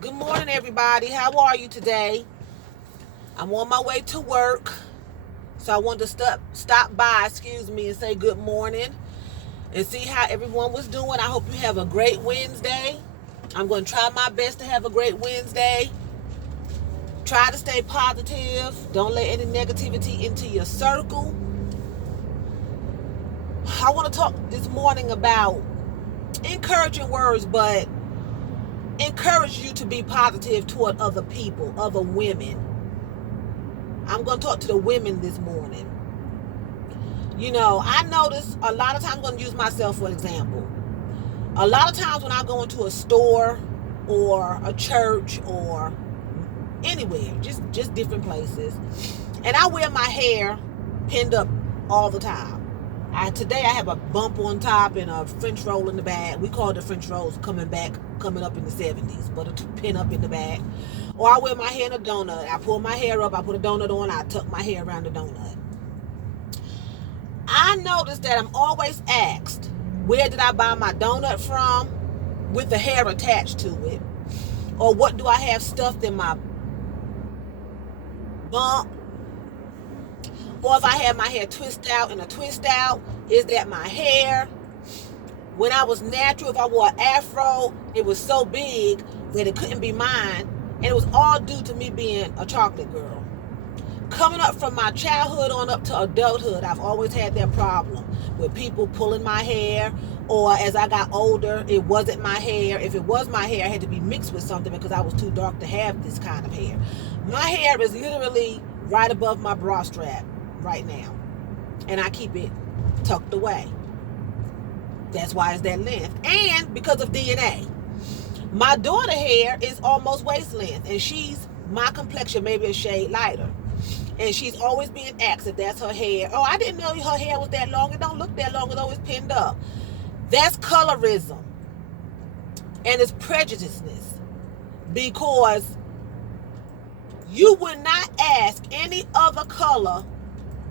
Good morning, everybody. How are you today? I'm on my way to work, so I wanted to stop by, and say good morning and see how everyone was doing. I hope you have a great Wednesday. I'm going to try my best to have a great Wednesday. Try to stay positive. Don't let any negativity into your circle. I want to talk this morning about encouraging words, but encourage you to be positive toward other people, other women. I'm going to talk to the women this morning. I notice a lot of times, I'm going to use myself for example. A lot of times when I go into a store or a church or anywhere, just different places, and I wear my hair pinned up all the time. Today I have a bump on top and a French roll in the back. We call the French rolls coming up in the 70s, but a pin up in the back. Or I wear my hair in a donut. I pull my hair up, I put a donut on, I tuck my hair around the donut. I noticed that I'm always asked, where did I buy my donut from with the hair attached to it? Or what do I have stuffed in my bump? Or if I have my hair twist out in a twist out, is that my hair? When I was natural, if I wore an afro, it was so big that it couldn't be mine. And it was all due to me being a chocolate girl. Coming up from my childhood on up to adulthood, I've always had that problem with people pulling my hair, or as I got older, it wasn't my hair. If it was my hair, it had to be mixed with something because I was too dark to have this kind of hair. My hair is literally right above my bra strap right now, and I keep it tucked away. That's why it's that length. And because of DNA, my daughter's hair is almost waist length, and she's my complexion, maybe a shade lighter. And she's always being asked if that's her hair. Oh, I didn't know her hair was that long. It don't look that long. It's always pinned up. That's colorism. And it's prejudiceness. Because you would not ask any other color,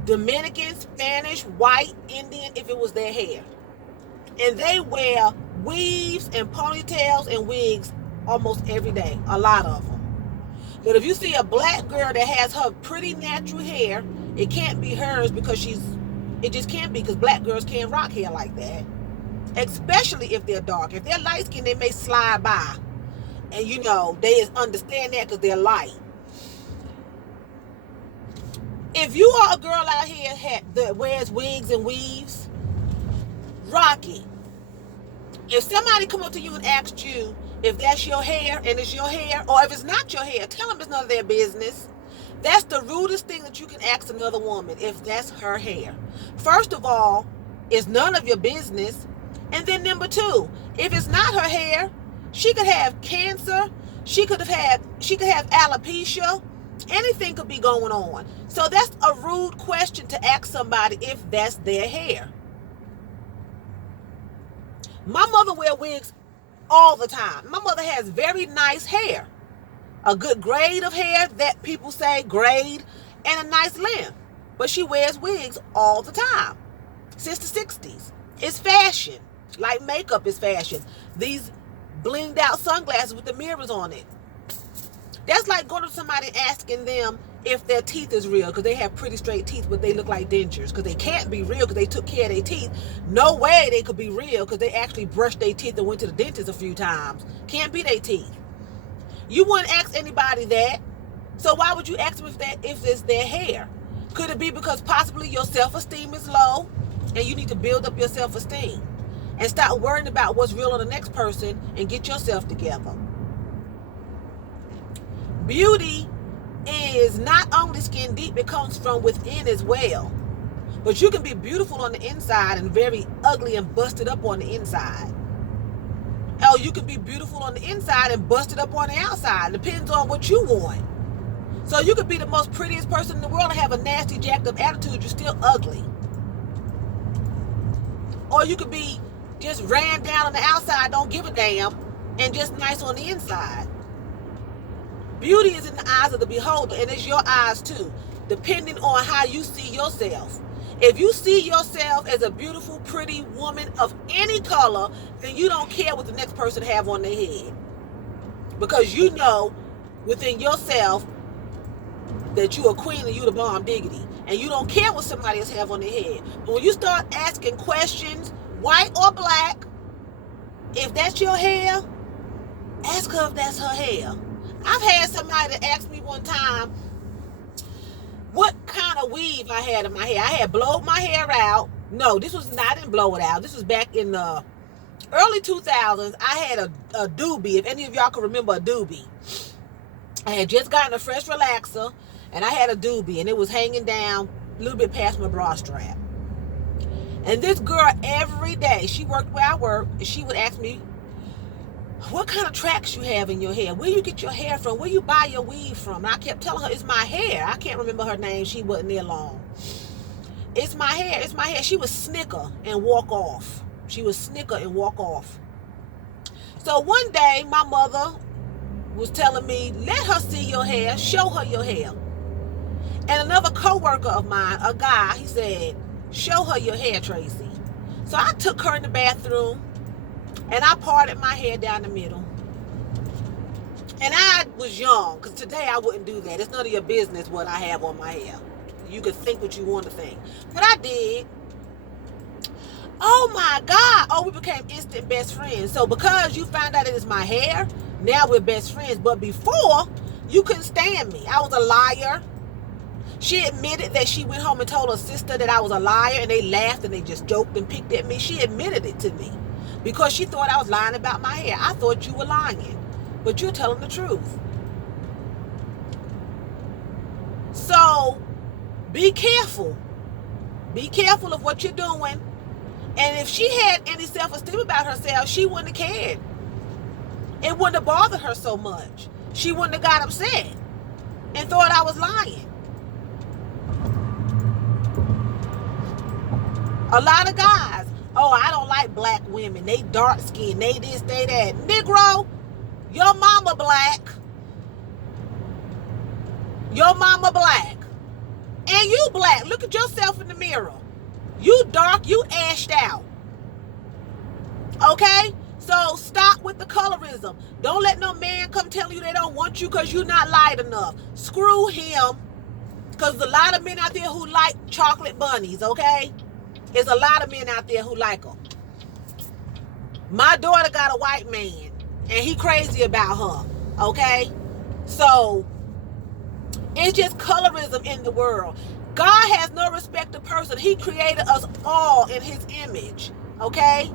Dominican, Spanish, white, Indian, if it was their hair. And they wear weaves and ponytails and wigs almost every day. A lot of them. But if you see a black girl that has her pretty natural hair, it can't be hers because it just can't be, because black girls can't rock hair like that. Especially if they're dark. If they're light skinned, they may slide by. And they understand that because they're light. If you are a girl out here that wears wigs and weaves, rock it. If somebody come up to you and asks you if that's your hair and it's your hair, or if it's not your hair, tell them it's none of their business. That's the rudest thing that you can ask another woman, if that's her hair. First of all, it's none of your business. And then number two, if it's not her hair, she could have cancer, she could have alopecia, anything could be going on. So that's a rude question to ask somebody if that's their hair. My mother wears wigs all the time. My mother has very nice hair. A good grade of hair that people say grade, and a nice length. But she wears wigs all the time. Since the 60s. It's fashion. Like makeup is fashion. These blinged out sunglasses with the mirrors on it. That's like going to somebody asking them if their teeth is real, because they have pretty straight teeth but they look like dentures, because they can't be real because they took care of their teeth. No way they could be real because they actually brushed their teeth and went to the dentist a few times. Can't be their teeth. You wouldn't ask anybody that. So why would you ask them if it's their hair? Could it be because possibly your self-esteem is low and you need to build up your self-esteem and stop worrying about what's real on the next person and get yourself together? Beauty is not only skin deep, it comes from within as well. But you can be beautiful on the inside and very ugly and busted up on the inside. Or you can be beautiful on the inside and busted up on the outside. Depends on what you want. So you could be the most prettiest person in the world and have a nasty, jacked up attitude. You're still ugly. Or you could be just ran down on the outside, don't give a damn, and just nice on the inside. Beauty is in the eyes of the beholder, and it's your eyes too, depending on how you see yourself. If you see yourself as a beautiful, pretty woman of any color, then you don't care what the next person have on their head. because you know within yourself that you a queen and you the bomb diggity, and you don't care what somebody else have on their head. But when you start asking questions, white or black, if that's your hair, ask her if that's her hair. I've had somebody that asked me one time what kind of weave I had in my hair. I had blowed my hair out. No, this was not, I didn't blow it out. This was back in the early 2000s. I had a doobie, if any of y'all can remember a doobie. I had just gotten a fresh relaxer, and I had a doobie, and it was hanging down a little bit past my bra strap. And this girl, every day, she worked where I worked, and she would ask me, what kind of tracks you have in your hair? Where you get your hair from? Where you buy your weave from? And I kept telling her, it's my hair. I can't remember her name. She wasn't there long. It's my hair. It's my hair. She would snicker and walk off. She would snicker and walk off. So one day, my mother was telling me, let her see your hair. Show her your hair. And another co-worker of mine, a guy, he said, show her your hair, Tracy. So I took her in the bathroom, and I parted my hair down the middle. And I was young, because today I wouldn't do that. It's none of your business what I have on my hair. You can think what you want to think. But I did. Oh my God. Oh, we became instant best friends. So because you found out it is my hair, now we're best friends. But before, you couldn't stand me. I was a liar. She admitted that she went home and told her sister that I was a liar, and they laughed and they just joked and picked at me. She admitted it to me because she thought I was lying about my hair. I thought you were lying, but you're telling the truth. So be careful. Be careful of what you're doing. And if she had any self-esteem about herself, she wouldn't have cared. It wouldn't have bothered her so much. She wouldn't have got upset and thought I was lying. A lot of guys, oh, I don't like black women. They dark skinned. They this, they that. Negro, your mama black. Your mama black. And you black. Look at yourself in the mirror. You dark, you ashed out. Okay? So stop with the colorism. Don't let no man come tell you they don't want you because you're not light enough. Screw him. Because there's a lot of men out there who like chocolate bunnies, okay? There's a lot of men out there who like them. My daughter got a white man, and he crazy about her, okay? So it's just colorism in the world. God has no respect to person. He created us all in his image, okay?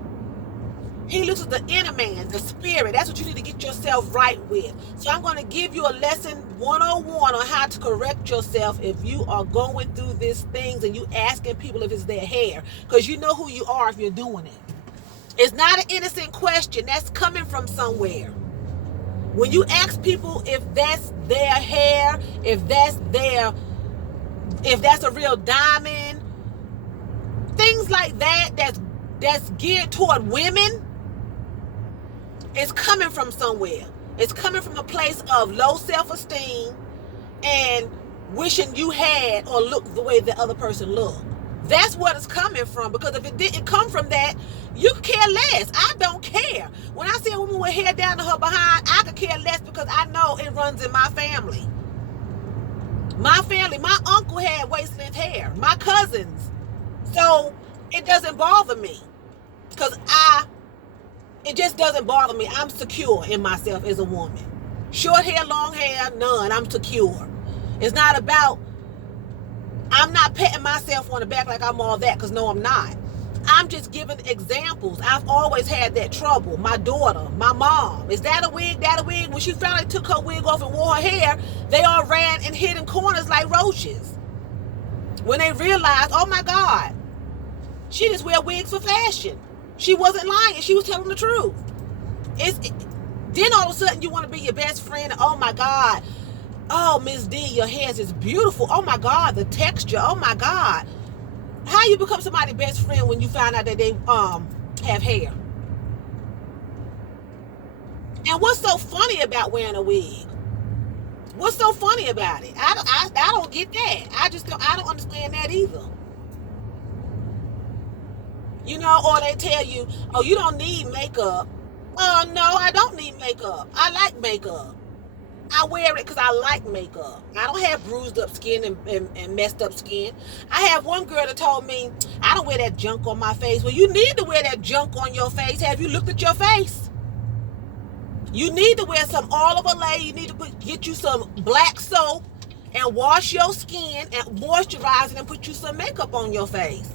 He looks at the inner man, the spirit. That's what you need to get yourself right with. So I'm going to give you a lesson 101 on how to correct yourself if you are going through these things and you asking people if it's their hair. Because you know who you are if you're doing it. It's not an innocent question. That's coming from somewhere. When you ask people if that's their hair, if that's a real diamond, things like that that's geared toward women, it's coming from somewhere. It's coming from a place of low self-esteem and wishing you had or looked the way the other person looked. That's what it's coming from, because if it didn't come from that, you could care less. I don't care. When I see a woman with hair down to her behind, I could care less because I know it runs in my family. My family, my uncle had waist-length hair. My cousins. So it doesn't bother me because it just doesn't bother me. I'm secure in myself as a woman. Short hair, long hair, none. I'm secure. It's not about, I'm not patting myself on the back like I'm all that, because no, I'm not. I'm just giving examples. I've always had that trouble. My daughter, my mom. Is that a wig? That a wig? When she finally took her wig off and wore her hair, they all ran and hid in corners like roaches. When they realized, oh my God, she just wear wigs for fashion. She wasn't lying. She was telling the truth. Then all of a sudden you want to be your best friend. Oh my God. Oh, Miss D, your hair is beautiful. Oh my God, the texture. Oh my God. How you become somebody's best friend when you find out that they have hair? And what's so funny about wearing a wig? What's so funny about it? I don't get that. I don't understand that either. You know, or they tell you, oh, you don't need makeup No, I don't need makeup. I like makeup. I wear it because I like makeup. I don't have bruised up skin and messed up skin. I have one girl that told me, I don't wear that junk on my face. Well, you need to wear that junk on your face. Have you looked at your face? You need to wear some olive oil. You need to get you some black soap and wash your skin and moisturize it and put you some makeup on your face.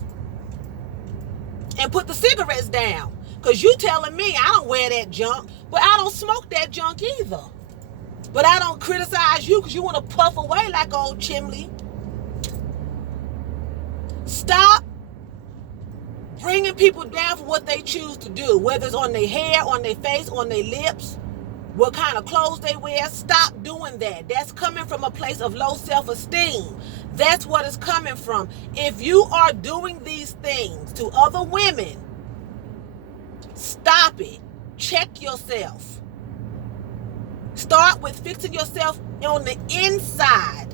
And put the cigarettes down. Because you telling me I don't wear that junk, but I don't smoke that junk either. But I don't criticize you because you want to puff away like old chimney. Stop bringing people down for what they choose to do, whether it's on their hair, on their face, on their lips, what kind of clothes they wear. Stop doing that. That's coming from a place of low self-esteem. That's what it's coming from. If you are doing these things to other women, stop it. Check yourself. Start with fixing yourself on the inside.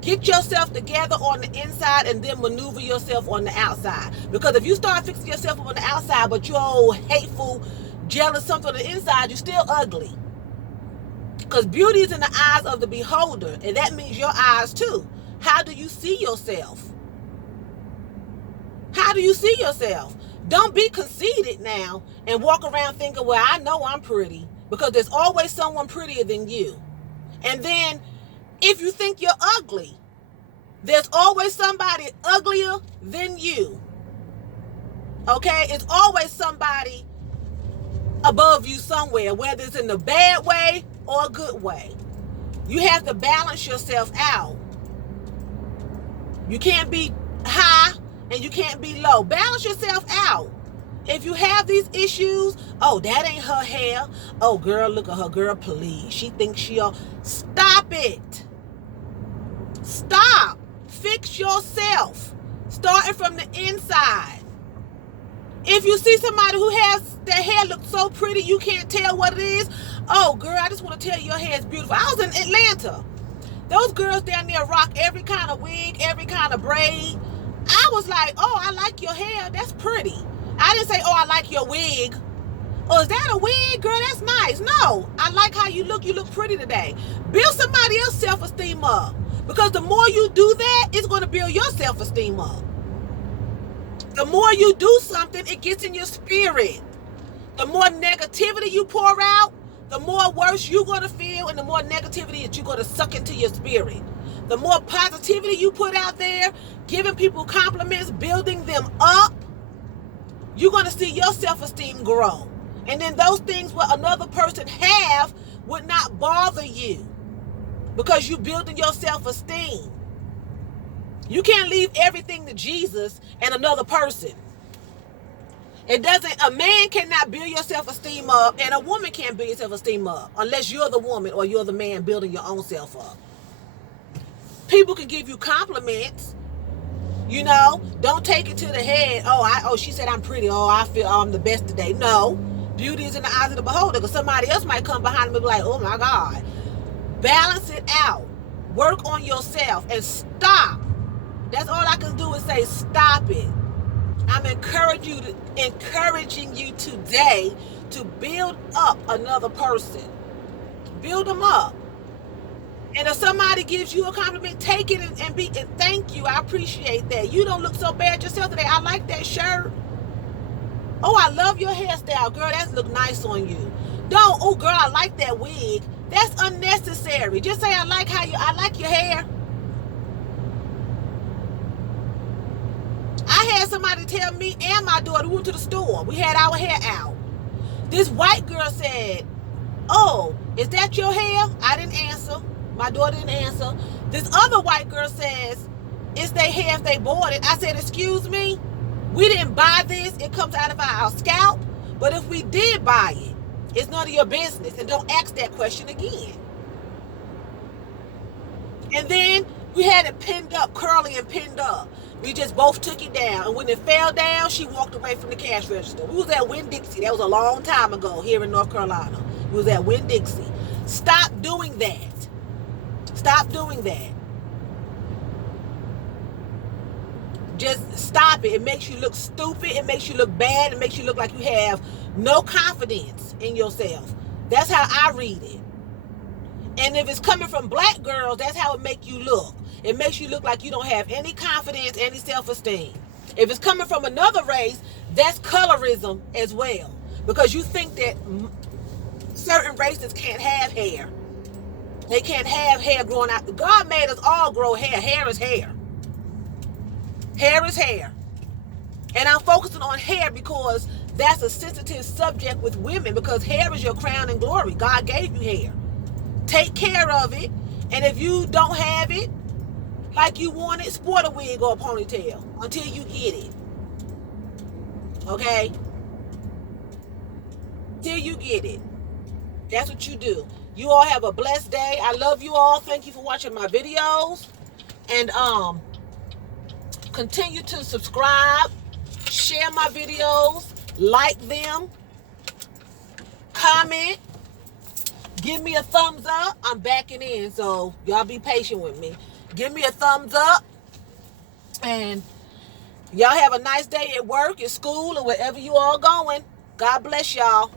Get yourself together on the inside and then maneuver yourself on the outside. Because if you start fixing yourself on the outside, but you're all hateful, jealous, something on the inside, you're still ugly. Because beauty is in the eyes of the beholder, and that means your eyes too. How do you see yourself? How do you see yourself? Don't be conceited now and walk around thinking, well, I know I'm pretty, because there's always someone prettier than you. And then if you think you're ugly, there's always somebody uglier than you. Okay? It's always somebody above you somewhere, whether it's in the bad way or a good way. You have to balance yourself out. You can't be high and you can't be low. Balance yourself out. If you have these issues, oh, that ain't her hair. Oh, girl, look at her. Girl, please. She thinks she'll. Stop it. Stop. Fix yourself. Starting from the inside. If you see somebody who has their hair look so pretty you can't tell what it is, oh, girl, I just want to tell you your hair is beautiful. I was in Atlanta. Those girls down there rock every kind of wig, every kind of braid. I was like, oh, I like your hair. That's pretty. I didn't say, oh, I like your wig. Oh, is that a wig? Girl, that's nice. No, I like how you look. You look pretty today. Build somebody else's self-esteem up. Because the more you do that, it's going to build your self-esteem up. The more you do something, it gets in your spirit. The more negativity you pour out, the more worse you're going to feel, and the more negativity that you're going to suck into your spirit. The more positivity you put out there, giving people compliments, building them up, you're going to see your self-esteem grow. And then those things what another person have would not bother you because you're building your self-esteem. You can't leave everything to Jesus and another person. It doesn't, a man cannot build your self-esteem up, and a woman can't build your self-esteem up unless you're the woman or you're the man building your own self up. People can give you compliments, you know, don't take it to the head. Oh, she said I'm pretty. Oh, I feel I'm the best today. No, beauty is in the eyes of the beholder, because somebody else might come behind me and be like, oh my God. Balance it out. Work on yourself and stop. That's all I can do is say stop it. I'm encouraging you today to build up another person. Build them up. And if somebody gives you a compliment, take it and thank you. I appreciate that. You don't look so bad yourself today. I like that shirt. Oh, I love your hairstyle. Girl, that look nice on you. Don't, oh girl, I like that wig. That's unnecessary. Just say I like your hair. I had somebody tell me and my daughter, we went to the store. We had our hair out. This white girl said, oh, is that your hair? I didn't answer. My daughter didn't answer. This other white girl says, it's their hair if they bought it. I said, excuse me? We didn't buy this. It comes out of our scalp. But if we did buy it, it's none of your business. And don't ask that question again. And then we had it pinned up, curly and pinned up. We just both took it down. And when it fell down, she walked away from the cash register. We was at Winn-Dixie. That was a long time ago here in North Carolina. We was at Winn-Dixie. Stop doing that. Stop doing that. Just stop it. It makes you look stupid. It makes you look bad. It makes you look like you have no confidence in yourself. That's how I read it. And if it's coming from black girls, that's how it makes you look. It makes you look like you don't have any confidence, any self-esteem. If it's coming from another race, that's colorism as well. Because you think that certain races can't have hair. They can't have hair growing out. God made us all grow hair. Hair is hair. Hair is hair. And I'm focusing on hair because that's a sensitive subject with women, because hair is your crown and glory. God gave you hair. Take care of it. And if you don't have it like you want it, sport a wig or a ponytail until you get it. Okay? Till you get it. That's what you do. You all have a blessed day. I love you all. Thank you for watching my videos. And continue to subscribe, share my videos, like them, comment, give me a thumbs up. I'm backing in, so y'all be patient with me. Give me a thumbs up, and y'all have a nice day at work, at school, or wherever you all going. God bless y'all.